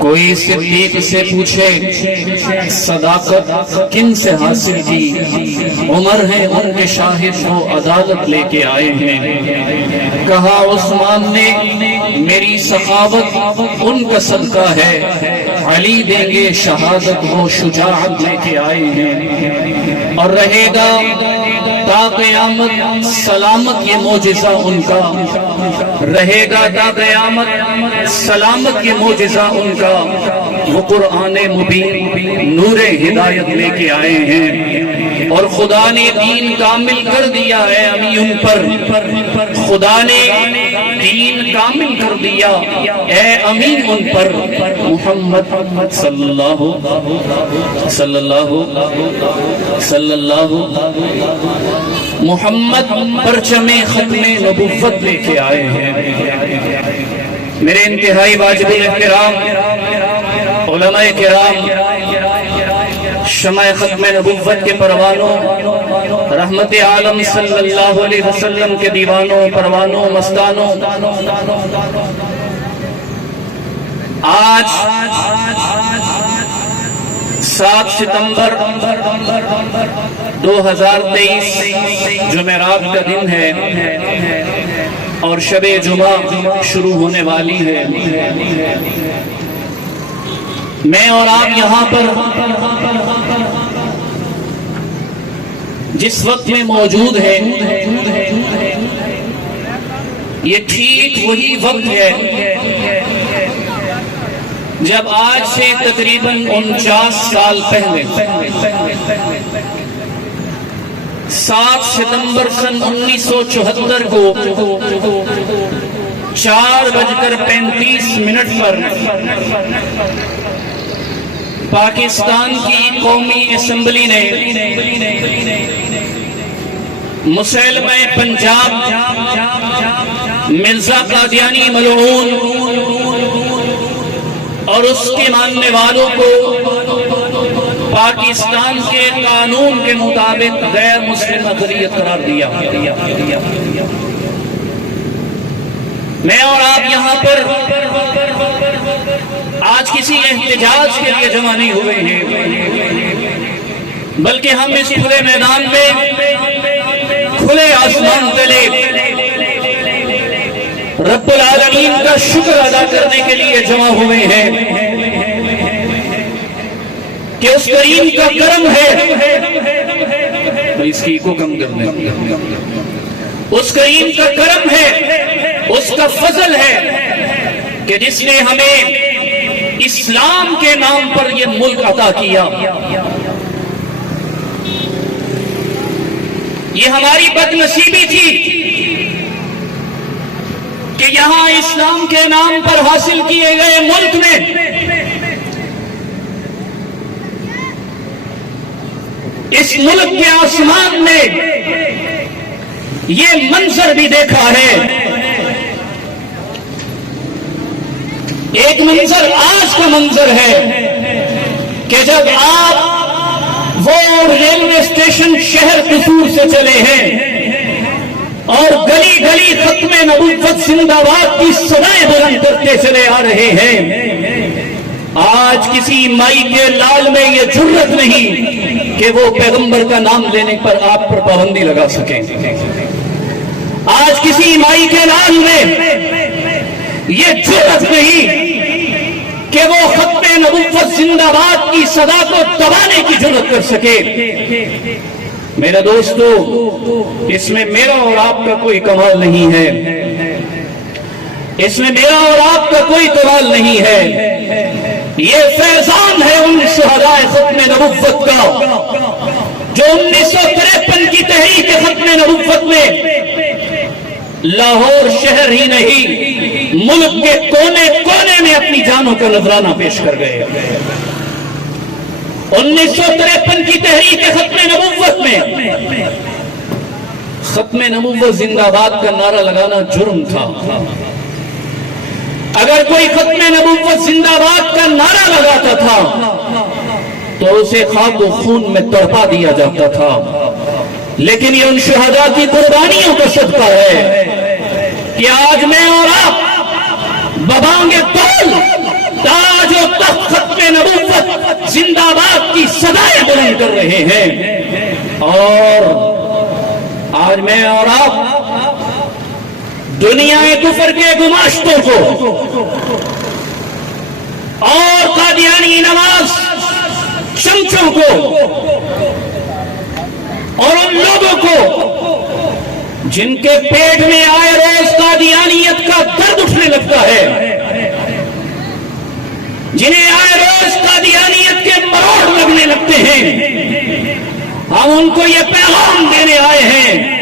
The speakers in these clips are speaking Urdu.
کوئی صدیق سے پوچھے صداقت کن سے حاصل کی، عمر ہیں ان کے شاہد وہ عدالت لے کے آئے ہیں۔ کہا عثمان نے میری سخاوت ان کا صدقہ ہے، علی دیں گے شہادت وہ شجاعت لے کے آئے ہیں، اور رہے گا تا قیامت سلامت یہ معجزہ ان کا، رہے گا تا قیامت سلامت یہ معجزہ ان کا، وہ قرآن مبین نور ہدایت لے کے آئے ہیں، اور خدا نے دین کامل کر دیا ہے ابھی ان پر، خدا نے دین کامل کر دیا اے امین ان پر، محمد صلی اللہ محمد پرچم ختم نبوت لے کے آئے ہیں۔ میرے انتہائی واجب احترام علماء کرام، شمع ختم نبوت کے پروانوں، رحمت عالم صلی اللہ علیہ وسلم کے دیوانوں، پروانوں، مستانوں، آج 7 ستمبر 2023 جمعرات کا دن ہے اور شب جمعہ شروع ہونے والی ہے۔ میں اور آپ یہاں پر جس وقت میں موجود ہیں یہ ٹھیک وہی وقت ہے جب آج سے تقریباً 49 سال پہلے 7 ستمبر سن 1974 کو 4:35 پر پاکستان کی قومی اسمبلی نے مسلمہ پنجاب مرزا قادیانی ملعون اور اس کے ماننے والوں کو پاکستان کے قانون کے مطابق غیر مسلم اقلیت قرار دیا۔ میں اور آپ یہاں پر آج کسی احتجاج کے لیے جمع نہیں ہوئے ہیں، بلکہ ہم اس کھلے میدان میں کھلے آسمان تلے رب العالمین کا شکر ادا کرنے کے لیے جمع ہوئے ہیں کہ اس کریم کا کرم ہے، اس کی کو کم کرنے، اس کریم کا کرم ہے، اس کا فضل ہے کہ جس نے ہمیں اسلام کے نام پر یہ ملک عطا کیا۔ یہ ہماری بد نصیبی تھی کہ یہاں اسلام کے نام پر حاصل کیے گئے ملک میں اس ملک کے آسمان میں یہ منظر بھی دیکھا ہے۔ ایک منظر آج کا منظر ہے کہ جب آپ وہ ریلوے اسٹیشن شہر قصور سے چلے ہیں اور گلی گلی ختم نبوت زندہ باد کی صدائیں بلند کرتے چلے آ رہے ہیں، آج کسی مائی کے لال میں یہ جرت نہیں کہ وہ پیغمبر کا نام لینے پر آپ پر پابندی لگا سکیں، آج کسی مائی کے لال میں یہ جرت نہیں کہ وہ ختم نبوت زندہ باد کی صدا کو دبانے کی جرت کر سکے۔ میرے دوستو، اس میں میرا اور آپ کا کوئی کمال نہیں ہے، اس میں میرا اور آپ کا کوئی کمال نہیں ہے، یہ فیضان ہے ان شہداء ختم نبوت کا جو 1953 کی تحریک ختم نبوت میں لاہور شہر ہی نہیں ملک کے کونے کونے میں اپنی جانوں کا نذرانہ پیش کر گئے۔ 1953 کی تحریک ختم نبوت میں ختم نبوت زندہ باد کا نعرہ لگانا جرم تھا۔ اگر کوئی ختم نبوت زندہ باد کا نعرہ لگاتا تھا تو اسے خاک و خون میں تڑپا دیا جاتا تھا، لیکن یہ ان شہداء کی قربانیوں کا صدقہ ہے کہ آج میں اور آپ ببانگ طول تاج و زندہ باد کی صدائیں بلند کر رہے ہیں. اور آج میں اور آپ دنیا کفر کے گماشتوں کو اور قادیانی نواز چمچوں کو اور ان لوگوں کو جن کے پیٹ میں آئے روز قادیانیت کا درد اٹھنے لگتا ہے، جنہیں آئے روز قادیانیت کے مروڑ لگنے لگتے ہیں، ہم ان کو یہ پیغام دینے آئے ہیں.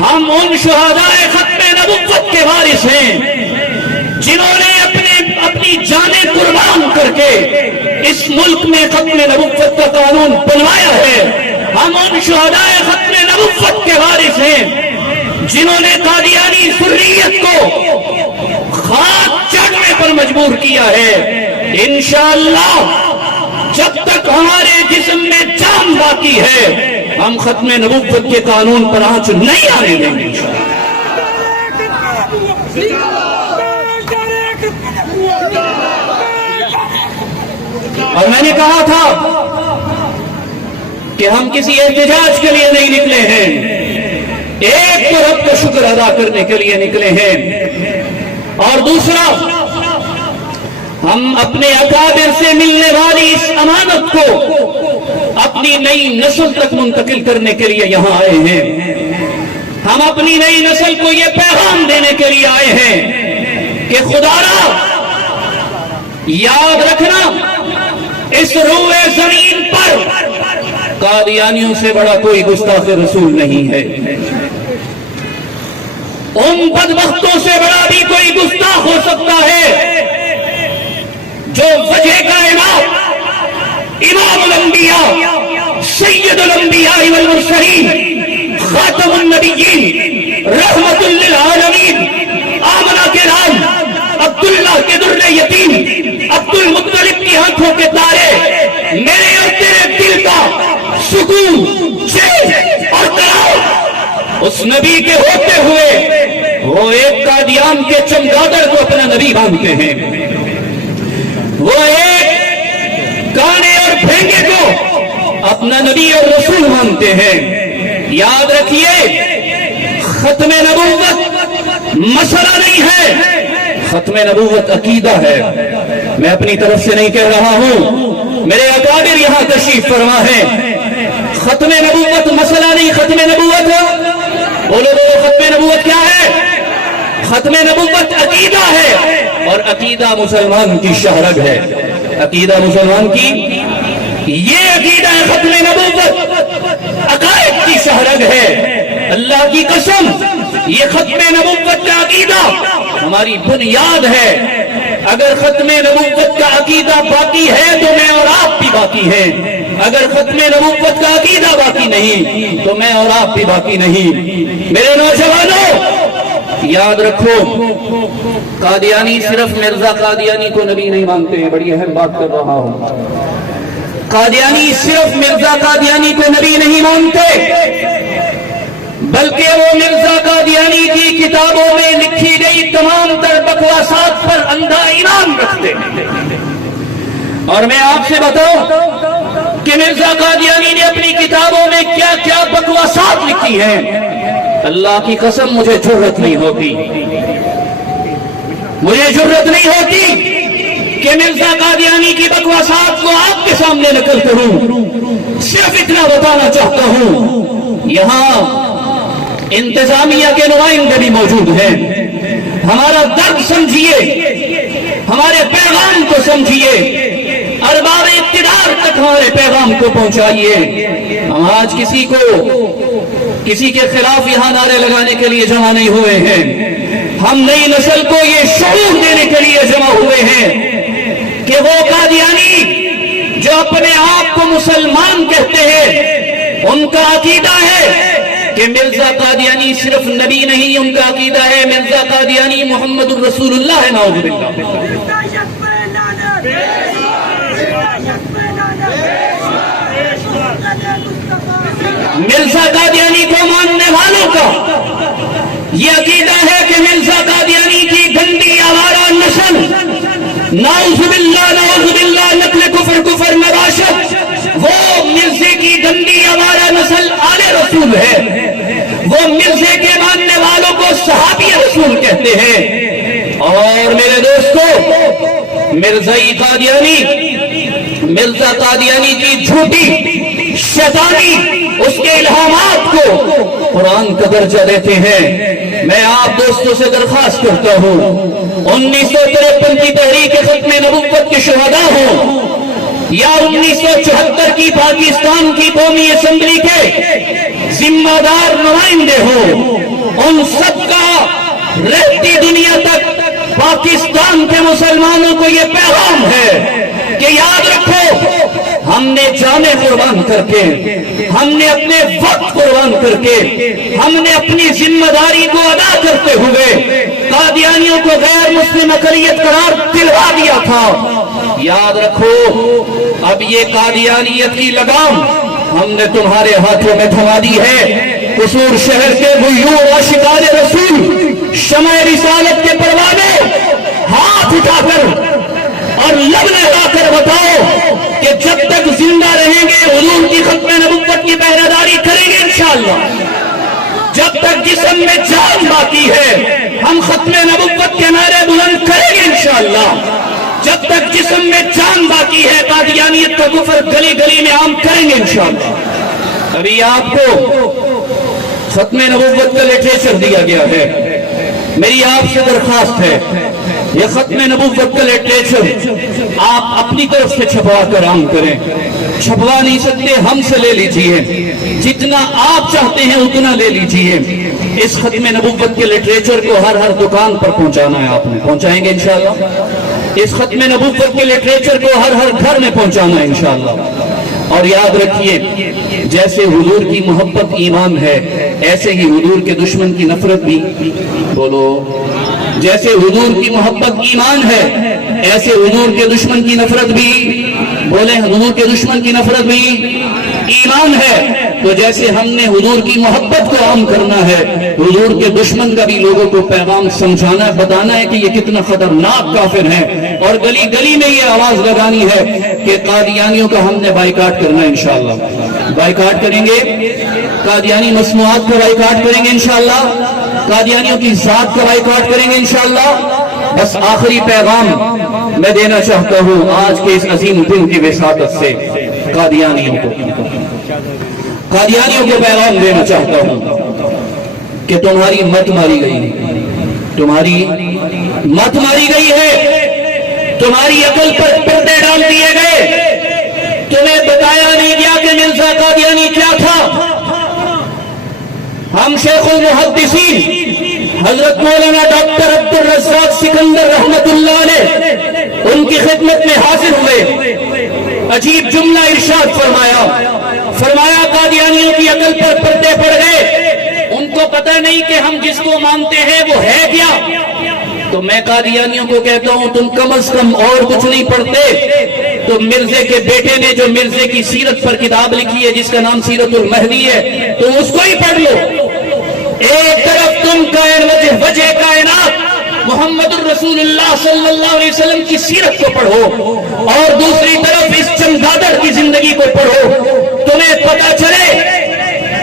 ہم ان شہدائے ختم نبوت کے وارث ہیں جنہوں نے اپنی جانیں قربان کر کے اس ملک میں ختم نبوت کا قانون بنوایا ہے. ہم ان شہدائے ختم نبوت کے وارث ہیں جنہوں نے قادیانی ذریت کو خاک چڑھنے پر مجبور کیا ہے. انشاءاللہ جب تک ہمارے جسم میں جان باقی ہے ہم ختم نبوت کے قانون پر آنچ نہیں آنے دیں گے. اور میں نے کہا تھا کہ ہم کسی احتجاج کے لیے نہیں نکلے ہیں، ایک تو رب کا شکر ادا کرنے کے لیے نکلے ہیں، اور دوسرا ہم اپنے اکابر سے ملنے والی اس امانت کو اپنی نئی نسل تک منتقل کرنے کے لیے یہاں آئے ہیں. ہم اپنی نئی نسل کو یہ پیغام دینے کے لیے آئے ہیں کہ خدارا یاد رکھنا، اس روئے زمین پر قادیانیوں سے بڑا کوئی گستاخ رسول نہیں ہے. ان بدبختوں سے بڑا بھی کوئی گستاخ ہو سکتا ہے جو وجہ کا امام الانبیاء سید الانبیاء والمرسلین خاتم النبیین رحمت للعالمین آمنہ کے لال عبداللہ کے در یتیم عبد المطلب کی آنکھوں کے تارے، میرے اور تیرے دل کا سکون چین اور تناؤ اس نبی کے ہوتے ہوئے وہ ایک قادیان کے چمگادڑ کو اپنا نبی مانتے ہیں، وہ ایک گانے اور بھینگے کو اپنا نبی اور رسول مانتے ہیں. یاد رکھیے ختم نبوت مسئلہ نہیں ہے، ختم نبوت عقیدہ ہے. میں اپنی طرف سے نہیں کہہ رہا ہوں، میرے اکابر یہاں تشریف فرما ہے. ختم نبوت مسئلہ نہیں، ختم نبوت بولو ختم نبوت کیا ہے؟ ختم نبوت عقیدہ ہے، اور عقیدہ مسلمان کی شہرگ ہے. عقیدہ مسلمان کی یہ عقیدہ ہے، ختم نبوت عقائد کی شہرگ ہے. اللہ کی قسم یہ ختم نبوت کا عقیدہ ہماری بنیاد ہے. اگر ختم نبوت کا عقیدہ باقی ہے تو میں اور آپ بھی باقی ہیں، اگر ختم نبوت کا عقیدہ باقی نہیں تو میں اور آپ بھی باقی نہیں. میرے نوجوانوں یاد رکھو، قادیانی صرف مرزا قادیانی کو نبی نہیں مانتے ہیں، بڑی اہم بات کر رہا ہوں. قادیانی صرف مرزا قادیانی کو نبی نہیں مانتے، بلکہ وہ مرزا قادیانی کی کتابوں میں لکھی گئی تمام تر بکواسات پر اندھا ایمان رکھتے ہیں. اور میں آپ سے بتاؤں کہ مرزا قادیانی نے اپنی کتابوں میں کیا کیا بکواسات لکھی ہیں. اللہ کی قسم مجھے جرت نہیں ہوتی کہ مرزا قادیانی کی بکواسات کو آپ کے سامنے نقل کروں. صرف اتنا بتانا چاہتا ہوں، یہاں انتظامیہ کے نمائندے بھی موجود ہیں. ہمارا درد سمجھیے، ہمارے پیغام کو سمجھیے، ارباب اقتدار تک ہمارے پیغام کو پہنچائیے. ہم آج کسی کے خلاف یہاں نعرے لگانے کے لیے جمع نہیں ہوئے ہیں. ہم نئی نسل کو یہ شعور دینے کے لیے جمع ہوئے ہیں کہ وہ قادیانی جو اپنے آپ کو مسلمان کہتے ہیں، ان کا عقیدہ ہے کہ مرزا قادیانی صرف نبی نہیں، ان کا عقیدہ ہے مرزا قادیانی محمد الرسول اللہ ہے. نعوذ باللہ. مرزا قادیانی کو ماننے والوں کا یہ عقیدہ ہے کہ مرزا قادیانی کی گندی آوارہ نسل، نعوذ باللہ نعوذ باللہ، نقل کفر نباشت رسول ہے، وہ مرزے کے ماننے والوں کو صحابی رسول کہتے ہیں۔ اور میرے دوستو، مرزا قادیانی کی جھوٹی شیطانی اس کے الہامات کو قرآن کا درجہ دیتے ہیں۔ میں آپ دوستوں سے درخواست کرتا ہوں، 1953 کی تحریک ختم نبوت کے شہداء ہوں یا 1974 کی پاکستان کی قومی اسمبلی کے ذمہ دار نمائندے ہوں، ان سب کا رہتی دنیا تک پاکستان کے مسلمانوں کو یہ پیغام ہے کہ یاد رکھو، ہم نے جانیں قربان کر کے، ہم نے اپنے وقت قربان کر کے، ہم نے اپنی ذمہ داری کو ادا کرتے ہوئے قادیانیوں کو غیر مسلم اقلیت قرار دلوا دیا تھا۔ یاد رکھو، اب یہ قادیانیت کی لگام ہم نے تمہارے ہاتھوں میں تھما دی ہے۔ قصور شہر کے غیور عاشقان رسول شمع رسالت کے پروانے ہاتھ اٹھا کر اور لب لگا کر بتاؤ کہ جب تک زندہ رہیں گے حضور کی ختم نبوت کی پہرہ داری کریں گے انشاءاللہ۔ جب تک جسم میں جان باقی ہے ہم ختم نبوت کے نعرے بلند کریں گے انشاءاللہ۔ جب تک جسم میں جان باقی ہے قادیانیت کا کفر گلی گلی میں عام کریں گے انشاءاللہ۔ ابھی آپ کو ختم نبوت کا لٹریچر دیا گیا ہے، میری آپ سے درخواست ہے یہ ختم نبوت کا لٹریچر آپ اپنی طرف سے چھپوا کر عام کریں۔ چھپوا نہیں سکتے ہم سے لے لیجئے، جتنا آپ چاہتے ہیں اتنا لے لیجئے۔ اس ختم نبوت کے لٹریچر کو ہر دکان پر پہنچانا ہے، آپ نے پہنچائیں گے انشاءاللہ۔ اس ختم نبوت کے لٹریچر کو ہر گھر میں پہنچانا ہے انشاءاللہ۔ اور یاد رکھیے، جیسے حضور کی محبت ایمان ہے، ایسے ہی حضور کے دشمن کی نفرت بھی، بولو، جیسے حضور کی محبت ایمان ہے ایسے حضور کے دشمن کی نفرت بھی، بولے حضور کے دشمن کی نفرت بھی ایمان ہے۔ تو جیسے ہم نے حضور کی محبت کو عام کرنا ہے، حضور کے دشمن کا بھی لوگوں کو پیغام سمجھانا ہے، بتانا ہے کہ یہ کتنا خطرناک کافر ہے، اور گلی گلی میں یہ آواز لگانی ہے کہ قادیانیوں کا ہم نے بائیکاٹ کرنا ہے انشاءاللہ۔ بائیکاٹ کریں گے، قادیانی مصنوعات کا بائیکاٹ کریں گے انشاءاللہ، قادیانیوں کی ذات کا بائیکاٹ کریں گے انشاءاللہ۔ بس آخری پیغام میں دینا چاہتا ہوں آج کے اس عظیم دن کی وساطت سے قادیانیوں کو پیغام دینا چاہتا ہوں کہ تمہاری مت ماری گئی ہے، تمہاری مت ماری گئی ہے، تمہاری عقل پر پردے ڈال دیے گئے، تمہیں بتایا نہیں گیا کہ مرزا قادیانی کیا تھا۔ ہم شیخ المحدثین حضرت مولانا ڈاکٹر عبدالرزاق سکندر رحمت اللہ علیہ ان کی خدمت میں حاضر ہوئے، عجیب جملہ ارشاد فرمایا قادیانیوں کی عقل پر پردے پڑ گئے، ان کو پتہ نہیں کہ ہم جس کو مانتے ہیں وہ ہے کیا۔ تو میں قادیانیوں کو کہتا ہوں تم کم از کم اور کچھ نہیں پڑھتے تو مرزے کے بیٹے نے جو مرزے کی سیرت پر کتاب لکھی ہے جس کا نام سیرت المہدی ہے تم اس کو ہی پڑھ لو۔ ایک طرف تم وجہ کائنات محمد الرسول اللہ صلی اللہ علیہ وسلم کی سیرت کو پڑھو اور دوسری طرف اس چمگادڑ کی زندگی کو پڑھو، تمہیں پتا چلے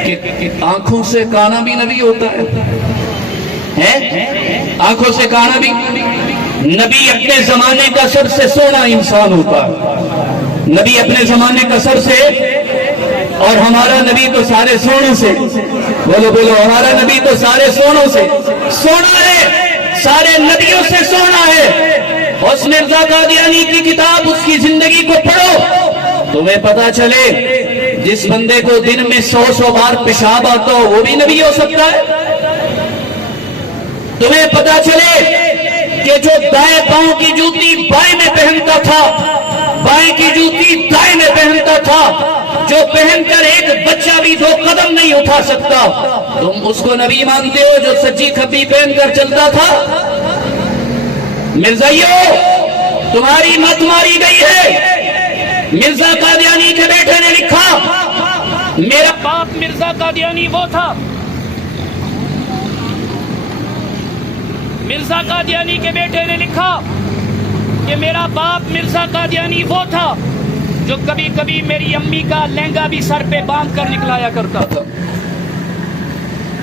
کہ آنکھوں سے کانا بھی نبی ہوتا ہے، آنکھوں سے کانا بھی نبی اپنے زمانے کا سب سے سونا انسان ہوتا ہے، نبی اپنے زمانے کا سب سے، اور ہمارا نبی تو سارے سونوں سے، بولو ہمارا نبی تو سارے سونوں سے سونا ہے، سارے نبیوں سے سونا ہے۔ اس مرزا قادیانی کی کتاب اس کی زندگی کو پڑھو، تمہیں پتا چلے جس بندے کو دن میں 100 بار پیشاب آتا ہو وہ بھی نبی ہو سکتا ہے۔ تمہیں پتا چلے کہ جو دائیں پاؤں کی جوتی بائیں میں پہنتا تھا، بائیں کی جوتی دائیں میں پہنتا تھا، جو پہن کر ایک بچہ بھی 2 قدم نہیں اٹھا سکتا، تم اس کو نبی مانتے ہو جو سچی کھپی پہن کر چلتا تھا؟ مرزائیوں تمہاری مت ماری گئی ہے۔ مرزا قادیانی کے بیٹے نے لکھا میرا باپ مرزا قادیانی وہ تھا، مرزا قادیانی کے بیٹے نے لکھا کہ میرا باپ مرزا قادیانی وہ تھا جو کبھی کبھی میری امی کا لہنگا بھی سر پہ باندھ کر نکلایا کرتا تھا۔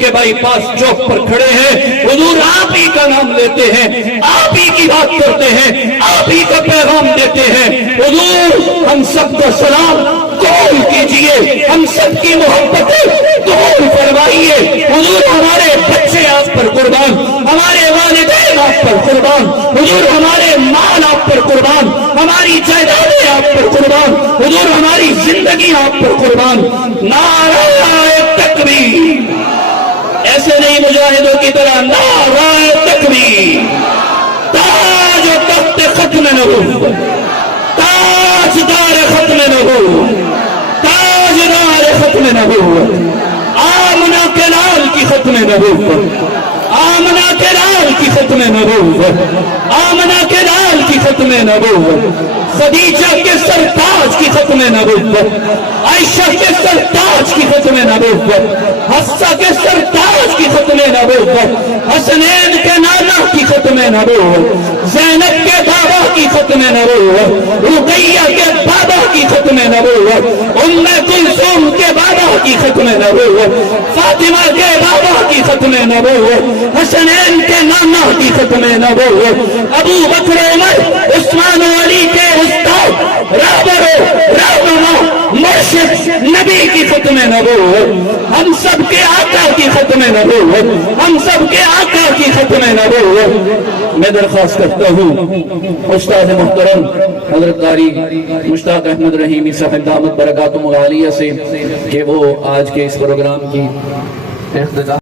کے بائی پاس چوک پر کھڑے ہیں. حضور آپ ہی کا نام لیتے ہیں, آپ ہی کی بات کرتے ہیں, آپ ہی کا پیغام دیتے ہیں. حضور ہم سب کو سلام قبول کیجئے, ہم سب کی محبتیں قبول فرمائیے. حضور ہمارے بچے آپ پر قربان, ہمارے والدین آپ پر قربان, حضور ہمارے مال آپ پر قربان, ہماری جائیدادیں آپ پر قربان, حضور ہماری زندگی آپ پر قربان. نعرہ تکبیر, ایسے نہیں مجاہدوں کی طرح, نعرہ تکبیر. تاج و تخت ختم نبوت, تاجدار ختم نبوت, تاجدار ختم نبوت, آمنہ کے لال کی ختم نبوت, آمنہ کے لال کی ختم نبوت, آمنہ کے لال کی ختم نبوت, خدیجہ کے سرتاج کی ختم نبوت, عائشہ کے سرتاج کی ختم نبوت, حفصہ کے سرتاج کی ختم نبوت, حسنین کے نانا کی ختم نبوت, زینب کے بابا کی ختم نبوت, رقیہ کے بابا کی ختم نبوت, ام کلثوم کے بابا کی ختم نبوت, فاطمہ کے بابا کی ختم نبوت, حسنین کے نانا کی ختم نبوت, ابو بکر عمر عثمان و علی کے استاد رہنما مرشد نبی کی ختم نبوت, ہم سب کے آقا کی ختم نبوت, ہم سب کے آقا کی ختم نبوت. میں درخواست کرتا ہوں استاد محترم حضرت قاری مشتاق احمد رحیمی صاحب دامت برکاتہم العالیہ سے کہ وہ آج کے اس پروگرام کی افتتاح